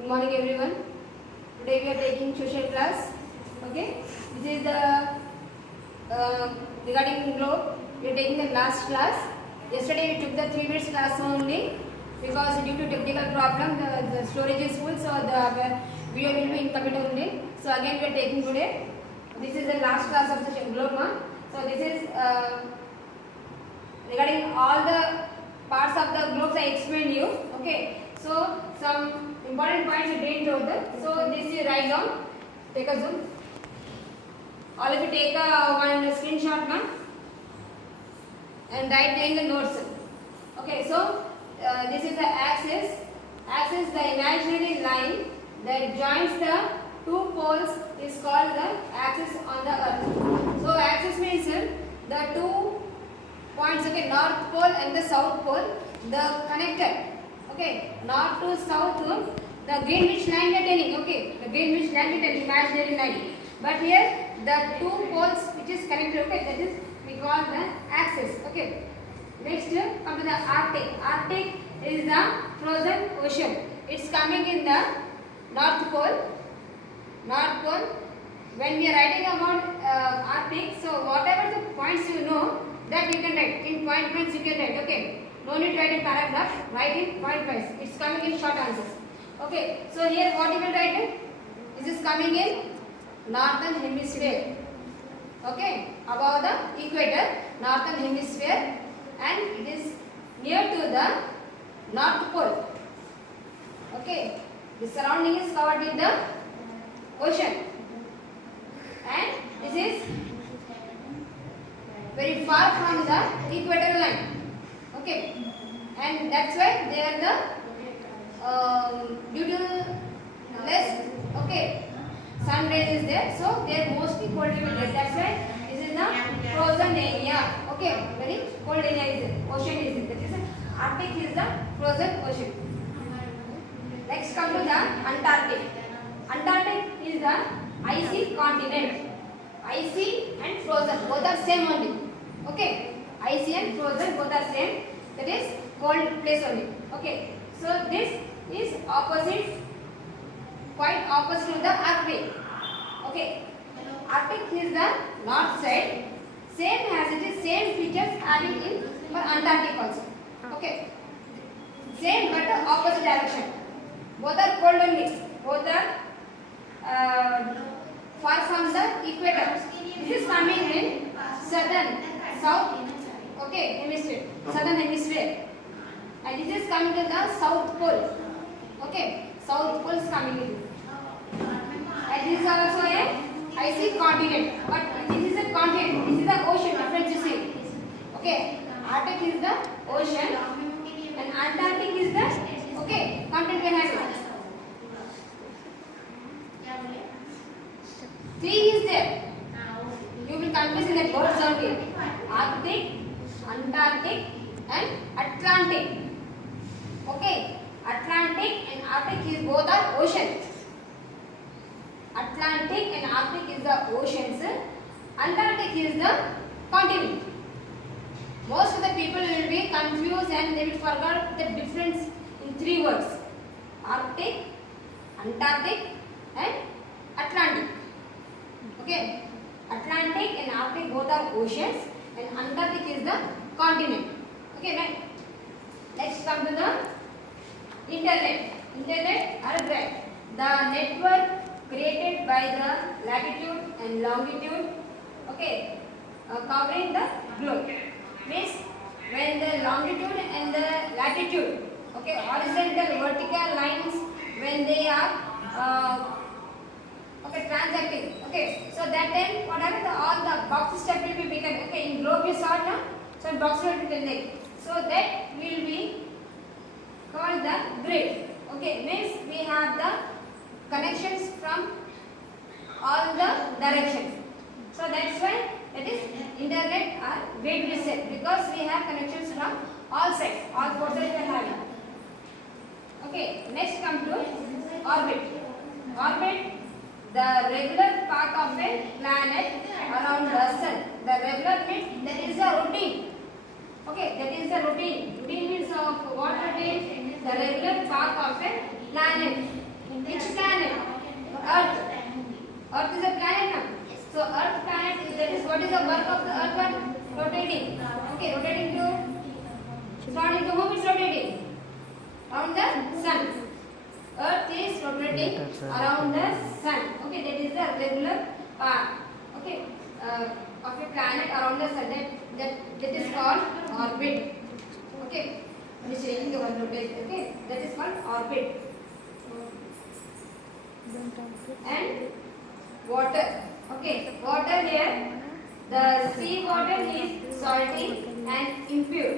Good morning everyone. Today we are taking social class. Okay, this is the regarding globe. We are taking the last class. Yesterday we took the 3 minutes class only because due to technical problem the storage is full, so the video will be incomplete only. So again we are taking today. This is the last class of the globe. So this is regarding all the parts of the globes I explained you. Okay, so some important points you didn't know that. So this you write down. Take a zoom. All of you take one screenshot now and write in the notes. Okay, so this is the axis. Axis, the imaginary line that joins the two poles, is called the axis on the earth. So axis means the two points, okay, north pole and the south pole, the connected, okay, north to south, the Greenwich line we are telling, okay, the Greenwich line is an imaginary line, but here the two poles which is connected, okay, that is we call the axis. Okay, next come to the Arctic. Arctic is the frozen ocean. It's coming in the north pole. North pole. When we are writing about Arctic, so whatever the points you know, that you can write in point points. You can write. Okay, no need to write in paragraph. Write in point points. It's coming in short answers. Okay, so here what you will write? This is coming in northern hemisphere. Okay, above the equator, northern hemisphere, and it is near to the north pole. Okay, the surrounding is covered with the ocean, and this is very far from the equator line. Okay, and that's why they are the due to less, okay, sun rays is there, so they are mostly cold area. That's why this is the frozen area. Okay, very cold area is there. Ocean is there. That is Arctic is the frozen ocean. Next come to the Antarctic. Antarctic is the icy continent. Icy and frozen both are same only. Okay, icy and frozen both are same. That is cold place only. Okay, so this is opposite, quite opposite to the Arctic. Okay, Arctic is the north side, same as it is, same features having in for Antarctic also. Okay, same but opposite direction. Both are cold only. Both are far from the equator. This is coming in southern, south, okay, hemisphere, southern hemisphere, and this is coming to the south pole. Okay, south pole is coming in. And this is also a icy continent, but this is a continent. This is the ocean. Difference you see. Okay, Arctic is the ocean, and Antarctic is the, okay, continent behind it. Three is there. You will confuse in the words only. Arctic, Antarctic, and Atlantic. Okay, Atlantic and Arctic is both are oceans. Atlantic and Arctic is the oceans. Antarctic is the continent. Most of the people will be confused and they will forget the difference in 3 words: Arctic, Antarctic, and Atlantic. Okay, Atlantic and Arctic both are oceans, and Antarctic is the continent. Okay, right. Next come to the internet. Internet are great. The network created by the latitude and longitude, okay, covering the globe. Means when the longitude and the latitude, okay, horizontal vertical lines, when they are okay, transacting. Okay, so that time what happens? All the box step will be become, okay, in globe you saw now, so box will be like, so that will be called the grid. Okay, means we have the connections from all the directions. So that's why that is internet or grid we say, because we have connections from all sides, all 4 sides we are having. Okay, next come to orbit. Orbit, the regular path of a planet around the sun. The regular means that is a routine. Okay, that is the routine. Routine means of what routine? The regular path of a planet. Earth. Earth is a planet now. So Earth planet is, that is what is the work of the Earth one? Rotating. Okay, rotating to surrounding to whom it's rotating? Around the sun. Earth is rotating around the sun. Okay, that is the regular path. Okay, of a planet around the sun. That is called orbit. Okay, I am changing the one rotation. Okay, that is called orbit. And water. Okay, water here. The sea water is salty and impure.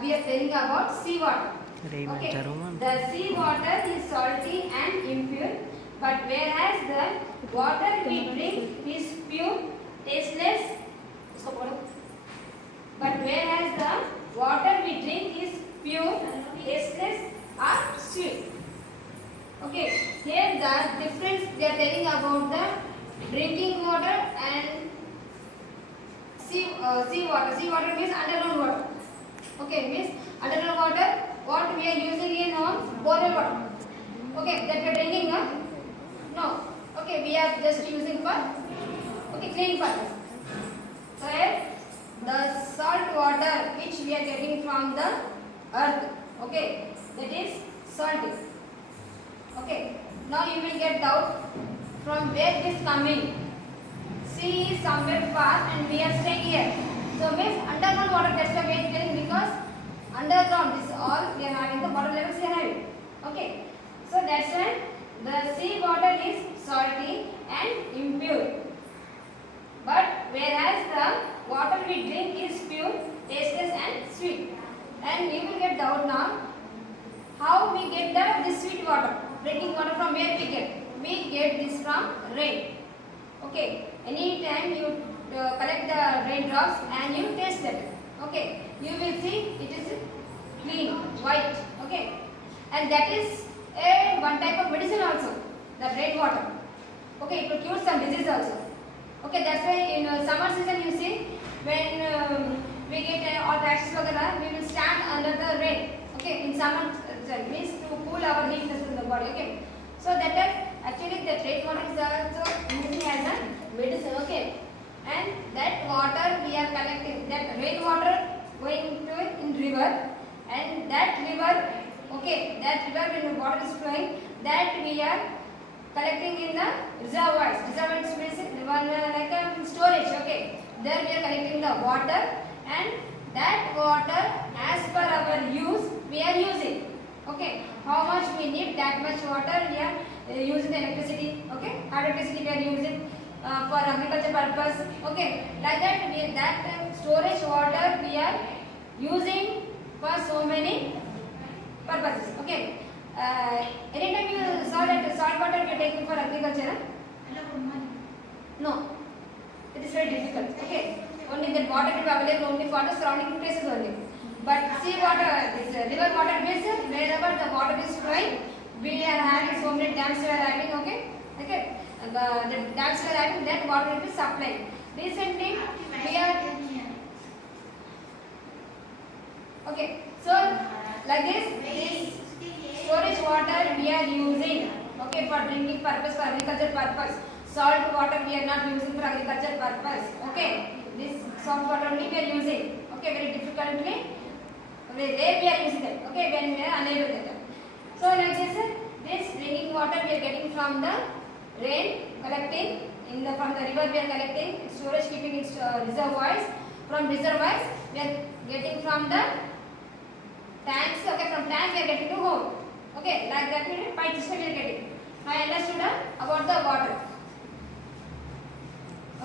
We are telling about sea water. Okay, the sea water is salty and impure, but whereas the water we drink is pure, tasteless. But whereas the water we drink is pure, tasteless or sweet. Okay, here the difference they are telling about the drinking water and sea water. Sea water means underground water. Okay, means underground water. What we are using in bottled water. Okay, that we are drinking, no. Okay, we are just using for cleaning purpose. So here the salt water which we are getting from the earth. Okay, that is salty. Okay, now you will get doubt from where this coming. Sea is somewhere far and we are staying here. So means underground water, that's why we are getting, because underground is all we are having, the water levels we are having. Okay, so that's why the sea water is salty and impure. But whereas the water we drink is pure, tasteless and sweet. And you will get doubt now, how we get this sweet water, drinking water, from where we get? We get this from rain. Okay, anytime you collect the raindrops and you taste them. Okay, you will see it is clean, white. Okay, and that is one type of medicine also, the rainwater. Okay, it will cure some disease also. Okay, that's why in summer season you see, when we get all the ashes, we will stand under the rain. Okay, in summer means to cool our heatness in the body. Okay, so that actually the rainwater is also using as a medicine. Okay, and that water we are collecting, that rainwater going to it in river, and that river, okay, that river when the water is flowing, that we are collecting in the reservoirs. Reservoirs means one like a storage. Okay, there we are collecting the water, and that water as per our use we are using. Okay, how much we need, that much water we are using the electricity. Okay, electricity we are using for agriculture purpose. Okay, like that we that storage water we are using for so many purposes. Okay, anytime you saw that salt water we are taking for agriculture, no, it is very difficult. Okay, only that water will be available only for the surrounding places only. But sea water, this river water means wherever the water is flowing, we are having so many dams we are having. Okay, okay, the dams we are having, that water will be supplied. Recently we are, okay, so like this storage water we are using, okay, for drinking purpose, for agriculture purpose. Salt water we are not using for agriculture purpose. Okay, this salt water only we are using. Okay, very difficultly, there we are using it. Okay, when we are unable to get. So like this drinking water we are getting from the rain, collecting in the from the river we are collecting, storage keeping its reservoirs. From reservoirs we are getting from the tanks. Okay, from tank we are getting to home. Okay, like that we pipe system we are getting. I understood about the water.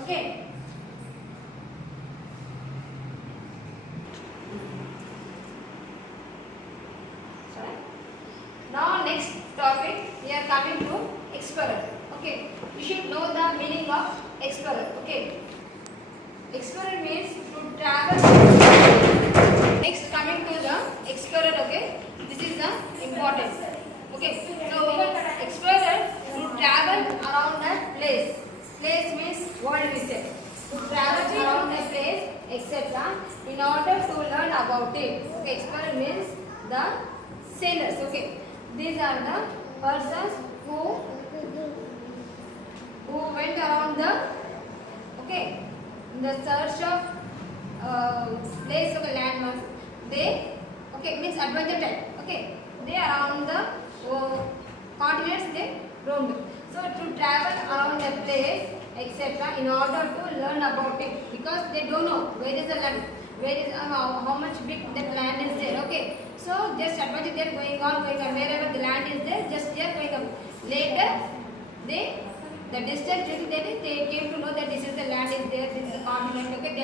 Okay. Sorry. Now next topic we are coming to explorer. Okay, you should know the meaning of explorer. Okay, explorer means to travel. Next coming to the explorer. Okay, this is the important. Okay, so explorer to travel around a place. Place means world we say. To travel around a place, etc. in order to learn about it. Okay, explorer means the sailors. Okay, these are the persons who the search of place of a landmark. They means adventure type. They around the continents they roamed. So to travel around a place etc. in order to learn about it, because they don't know where is the land, where is how much big that land is there. So just adventure they are going on wherever the land is there, just they are going on. Later the distance they came to know that this is the land is there, this is the continent. They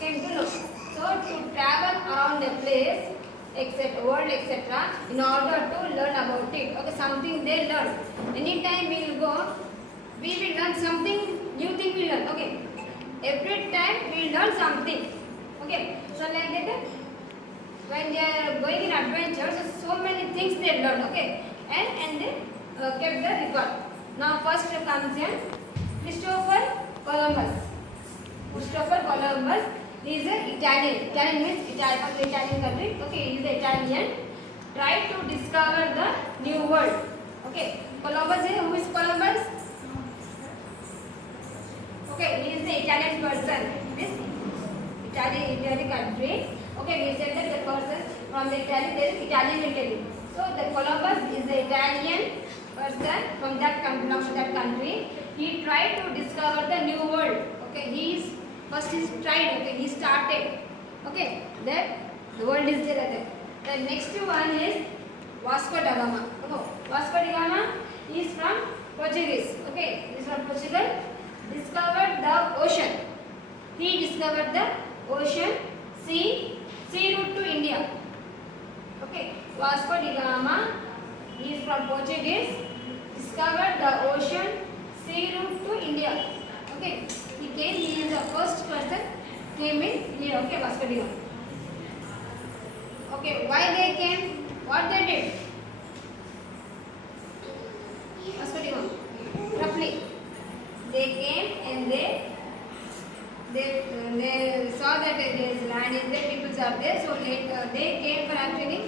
came to know. So to travel around a place etc. world etc. in order to learn about it. Something they learn. Anytime we will go, we will learn something new thing we learn. Every time we learn something. So like that, when they are going in adventures, so many things they learn. And they kept the record. Now first comes in Christopher Columbus. Christopher Columbus is an Italian. Italian means Italian country. He is Italian. Tried to discover the new world. Columbus is, who is Columbus? He is the Italian person. This Italian country. We said that the person from the Italian, there is Italian will tell you. So the Columbus is the Italian person from that country. He tried to discover the new world. First he tried. He started. That the world is there. The next one is Vasco da Gama. Vasco da Gama is from Portuguese. He is from Portugal. Discovered the ocean. He discovered the ocean, sea route to India. Vasco da Gama is from Portuguese. Discovered the ocean, sea route to India. He came. He is the first person came in here. Vasco da Gama. Why they came? What they did? Vasco da Gama. Roughly, they came and they saw that there is land is there, people are there. So they came for actually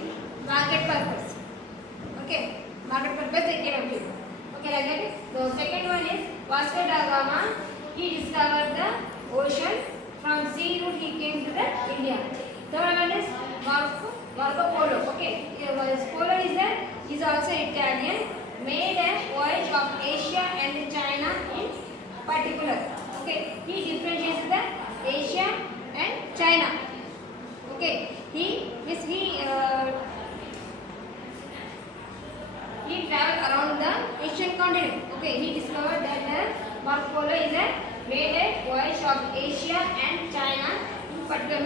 market purpose. Market purpose they came actually. Like that. The second one is Vasco da Gama. He discovered the ocean. From sea route he came to the India. Third one is Marco Polo. Polo is also Italian. Made a voyage of Asia and China in particular. He differentiates the Asia and China. He traveled around the Asian continent. He discovered that Marco Polo is made a voyage of Asia and China in particular.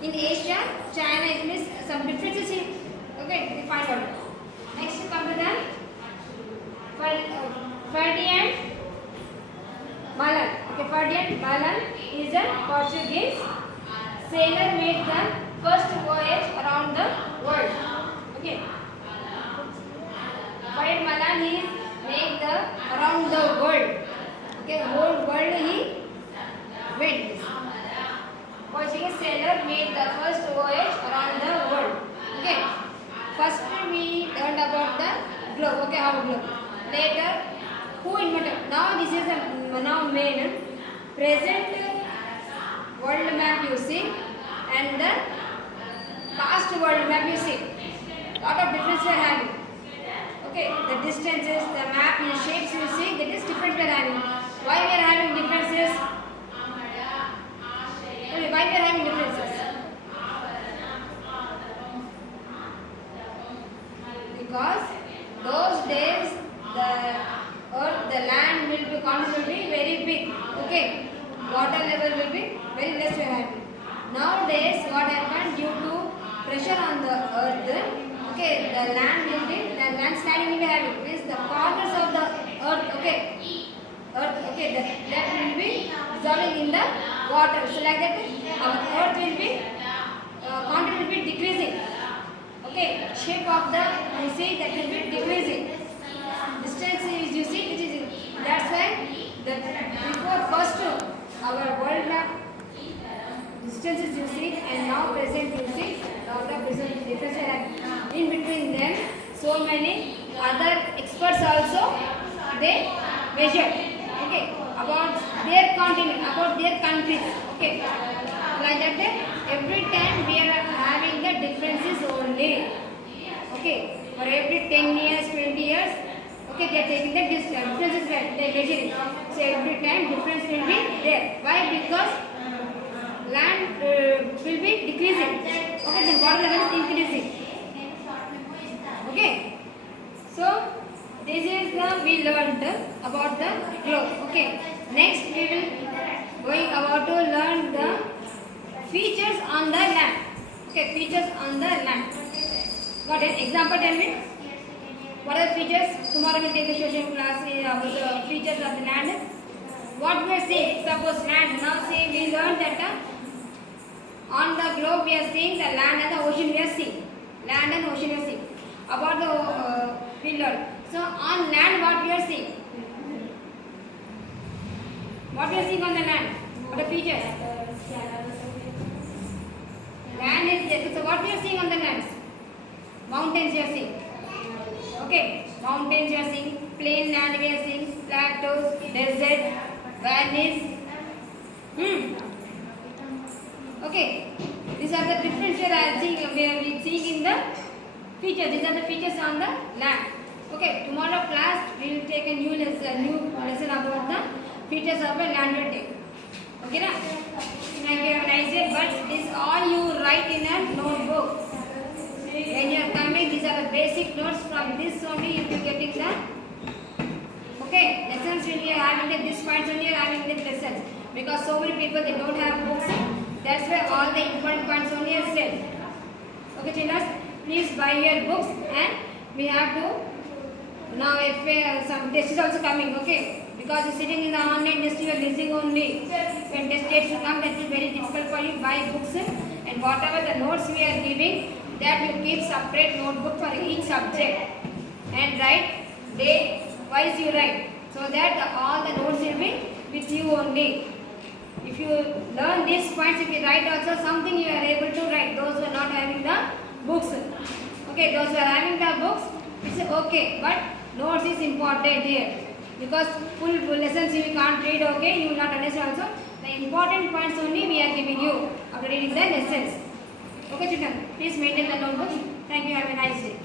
In Asia, China is means some differences in. We find out. Next come to the Ferdinand Magellan. Ferdinand Magellan is a Portuguese sailor, made the first voyage around the world. Ferdinand Magellan he made the around the world. Whole world he went. Portuguese sailor made the first voyage around the world. First we learned about the globe. How globe. Later, who invented? Now this is the main present world map you see, and the past world map you see. Lot of difference we are having. The distances, the map, the shapes you see, that is different we are having. Why we are having differences? Why we are having differences? Because those days the earth, the land will be constantly very big. Water level will be very less we are having. Nowadays what happened, due to pressure on the earth, the land will be, the landsliding will be having. Means the corners of the earth, that will be dissolving in the water. So like that, our earth will be, continent will be decreasing. Shape of the, you see, that will be decreasing. Distance is, you see, which is, that's why the before first our world map distances you see, and now present you see, lot of present difference are in between them. So many other experts also they measure. about their continent, about their countries. Okay, like that. Every time we are having the differences only. Okay, for every 10 years, 20 years. Okay, they are taking the differences, they are measuring. So every time difference will be there. Why? Because land will be decreasing. Okay, then water level is increasing. Okay, so this is the we learned about the globe. Okay, next we will going about to learn the features on the land. Okay, features on the land. Got an example? Tell me. What are the features? Tomorrow we will take the social class about the features of the land. What we are seeing? Suppose land. Now see, we learned that on the globe we are seeing the land and the ocean we are seeing. Land and ocean we are seeing. About the we learned. So on land what we are seeing? What we are seeing on the land? What are the features? Land is there. So what we are seeing on the lands? Mountains we are seeing. Okay, mountains we are seeing, plain land we are seeing, plateaus, desert, valleys. Okay, these are the different we are seeing in the features. These are the features on the land. Okay, tomorrow class we will take a new lesson about the features of a land will take. Okay, na? Thank you. Have a nice day. But this all you write in a notebook. When you are coming, these are the basic notes. From this only you will be getting the lessons. Will be having the this points only you are having the lessons, because so many people they don't have books. That's why all the important points only are said. Okay, children, please buy your books, and we have to now if some test is also coming. Okay, because you are sitting in the online test, you are listening only. When test dates will come, that is very difficult for you. Buy books, and whatever the notes we are giving, that you keep separate notebook for each subject and write day wise you write, so that all the notes will be with you only. If you learn these points, if you write also something, you are able to write. Those who are not having the books, okay, those who are having the books, it's okay, but notes is important here, because full lessons you can't read. Okay, you will not understand also. The important points only we are giving you after reading the lessons. Okay, children, please maintain the notebooks. Thank you. Have a nice day.